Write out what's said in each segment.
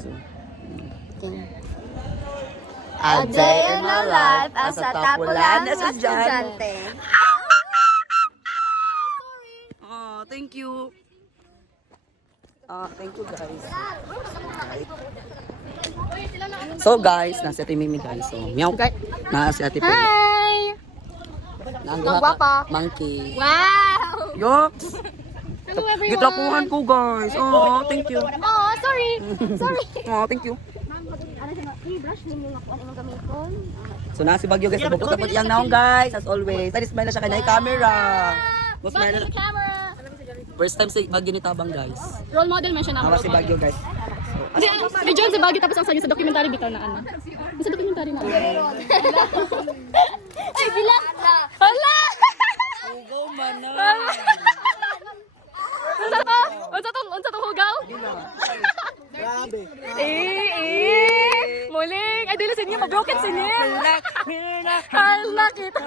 guys. Oh. A day in a life as a tapulan na estudyante. Oh, thank you. Thank you guys. So guys, nasa Ate Mimi guys. So, meow. Nasa Ate Mimi. Hi! Ang gwapa. Monkey. Wow! Yo! Hello everyone! Gitlapuhan ko guys. Oh, thank you. Oh, sorry! Sorry! Oh, thank you. So nasi Bagyo guys, nabubuta po iyang naong guys, as always. Ay, smile na siya kay na camera. Mas smile na. Camera! First time si Bagyo ni Tabang guys. Role model mention ako. Awa si Bagyo guys. May John si Bagyo tapos ang sa documentary bitaw na ano. Sa documentary na. Ay, bila! Hala! Ugaw man na. Unsa to hugaw? Grabe. Muling! Ay, dili sinyo, mabroken sinyo! Hala, kita!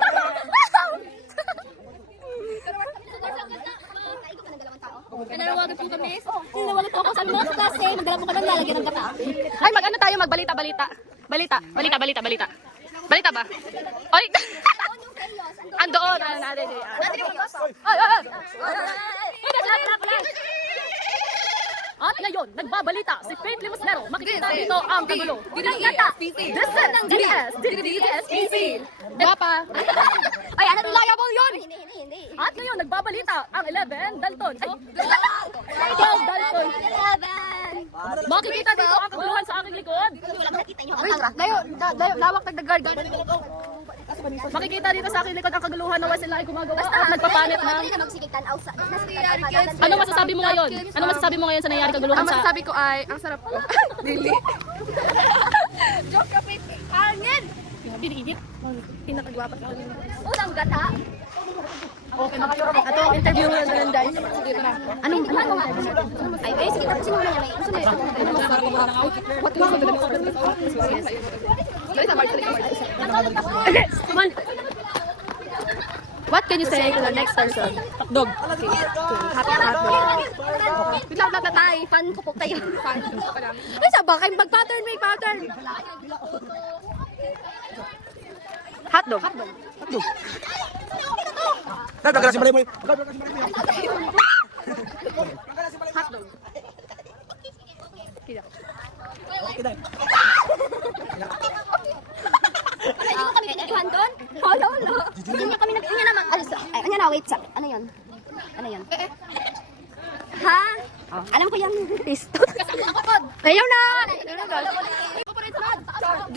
Nanawagan po kami. Nanawagan po ako sa mga klase. Magdala po ka ng lalagyan ng gata. Ay, mag-ano tayo? Magbalita. Balita ba? Ay! Andoon! At ngayon, nagbabalita si Faith Limosnero. Makikita dito ang kagulo. This is DDS-PC. Guwapa. Ay, ano reliable yun? Hindi. At ngayon, nagbabalita ang 11 Dalton. Ay, 12 Dalton. Makikita dito ang kaguluhan sa aking likod. Layo, lawak nagdagard. Makikita dito sa aking likod ang kaguluhan na sila ay gumagawa at nagpapanit ng... Ano masasabi mo ngayon? Ano masasabi mo ngayon sa nangyari kaguluhan sa... Ang masasabi ko ay, ang sarap po. Dili. Joke kapit. Hangin! Pinigit. Pinakagwapas ko. Unang gata. Okay, ito ang interview na lang guys. Dito na. Anong ay, sige, tapos mo na yan. What was What can you say to the next person? Dog. Happy. Bigla tayo. Fan ko po tayo. Ay, sabang kayo mag-pattern, may pattern. Hotdog. Nagkakala si Malay mo. Hotdog. Ano kami nag-iwan doon? Hala. Hindi niya kami nag-iwan naman. Ano na, wait. Ano yun? Ha? Alam ko yung listo. Ayaw na!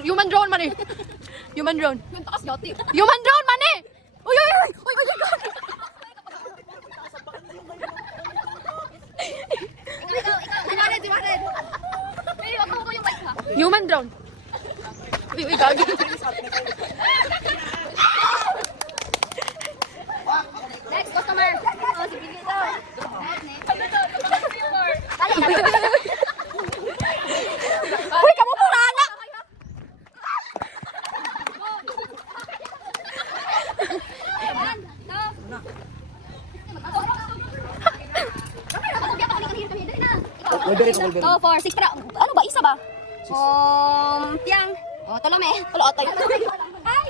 Human drone man eh. Human drone. Yung takas yoti. Human drone man eh! Uy, my God! Ikaw. Pero ako ko yung mic ha. Human drone. Uy, gagi. Next customer. Oh, si Bibi daw. Uy, kamumura na! Oh, 4, 6, pero ano ba? Isa ba? Piang. Oh, tolome. Atay. Ay!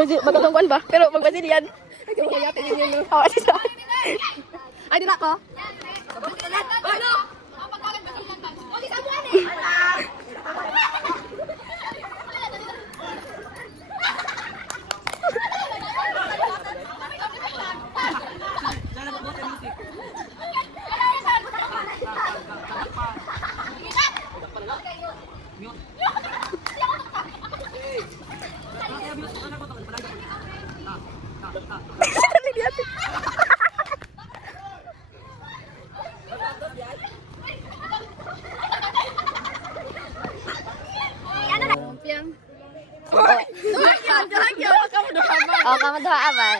Matutungkuan ba? Pero mag-Brazilian. Ayatin yun yun. Oh, ay, di na ako. Oh, kamu doa apa?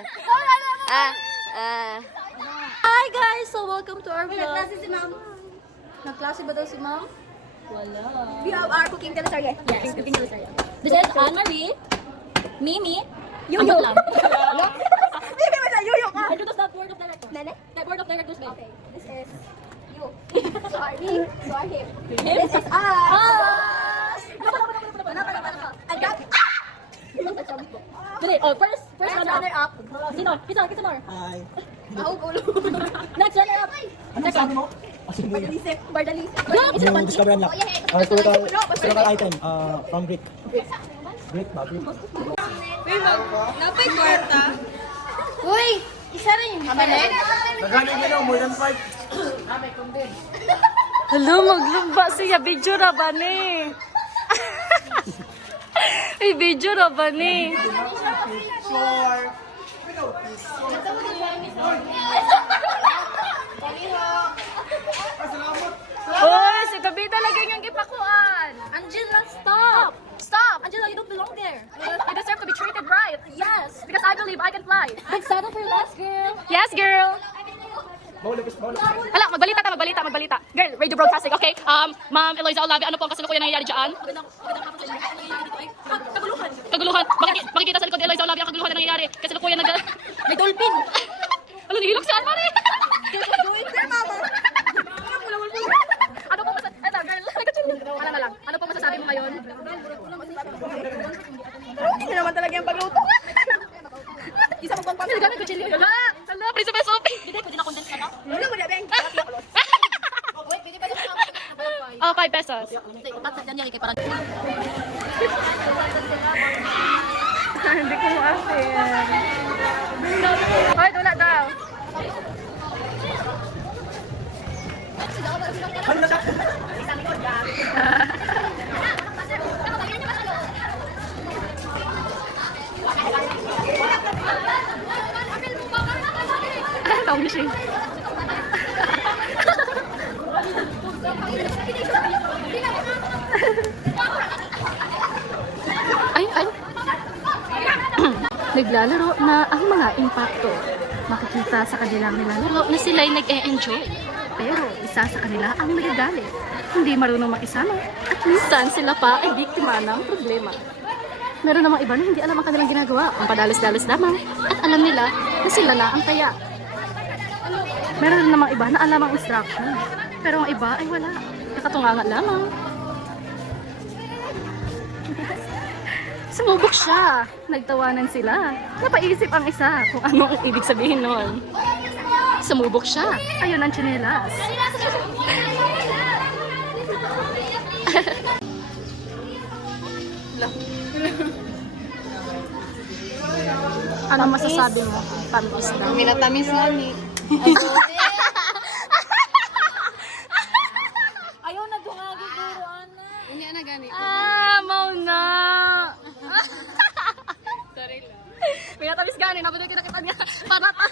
Hi guys! So welcome to our vlog. Nagklase si ma'am. Nagklase ba daw si ma'am? Wala. We have our cooking teleserye. Yes, cooking teleserye. This is Anne-Marie, Mimi, Yuyo. Ang baklang. Hindi mo na yuyo ka. Introduce the board of directors. Nene? The board of directors, babe. Okay, this is you. So are we? So are him. This is us. Us! I got Dali, oh, first first runner runner up. up. Sino? Kita more. Hi. Ako gulo. Next runner up. Sabi mo? Asin mo yun. Bardalisip. Bardalisip. Yup! Yung discover unlock. Historical item from Greek. Greek ba? Greek. Uy! Isa rin yung balik. Naghanap nila, more than 5. Hello, maglumba siya. Video na ba ni? May video na ba ni? Hoy, si Gabi talaga yung gipakuan. Angela, stop! Stop! Angela, you don't belong there. You deserve to be treated right. Yes, because I believe I can fly. Big saddle for last, girl. Yes, girl. Hala, magbalita. Girl, radio broadcasting, okay? Ma'am Eloisa Olavi, ano po ang kasalukuyan nangyayari dyan? Kaguluhan. Makikita sa likod ni Eloisa Olavi ang kaguluhan na nangyayari. Kasalukuyan may dolphin. Ano, nihilok saan, Mari? Ano po masasabi? Eto, girl. Wala na lang. Ano po masasabi mo ngayon? Hindi naman talaga yung pagluto. Isa mo pang pang. Nilagay ko chili. Hala, Princess Sophie. Hindi ko din content ka na. Ano mo na, Beng? Oh, 5 pesos. Hindi ko ma-asin. Hoy, tula daw. Tahu siya. Ay. Naglalaro na ang mga impacto. Makikita sa kanilang nilalaro na sila'y nag-e-enjoy. Pero isa sa kanila ang nagagalit. Hindi marunong makisama. At minsan sila pa ay biktima ng problema. Meron namang iba na hindi alam ang kanilang ginagawa. Ang padalos-dalos lamang. At alam nila na sila na ang taya. Meron namang iba na alam ang instruction. Pero ang iba ay wala. Nakatungangan lamang. Sumubok siya. Nagtawanan sila. Napaisip ang isa kung ano ang ibig sabihin nun. Sumubok siya. Ayun ang tsinelas. Ano masasabi mo? Tamis na. Minatamis nga ni. Ayaw na dungagi guro, Ana. Unya na ganito. Mau na. Sorry lang. Minatamis gani. Nabuti kita niya. Parata.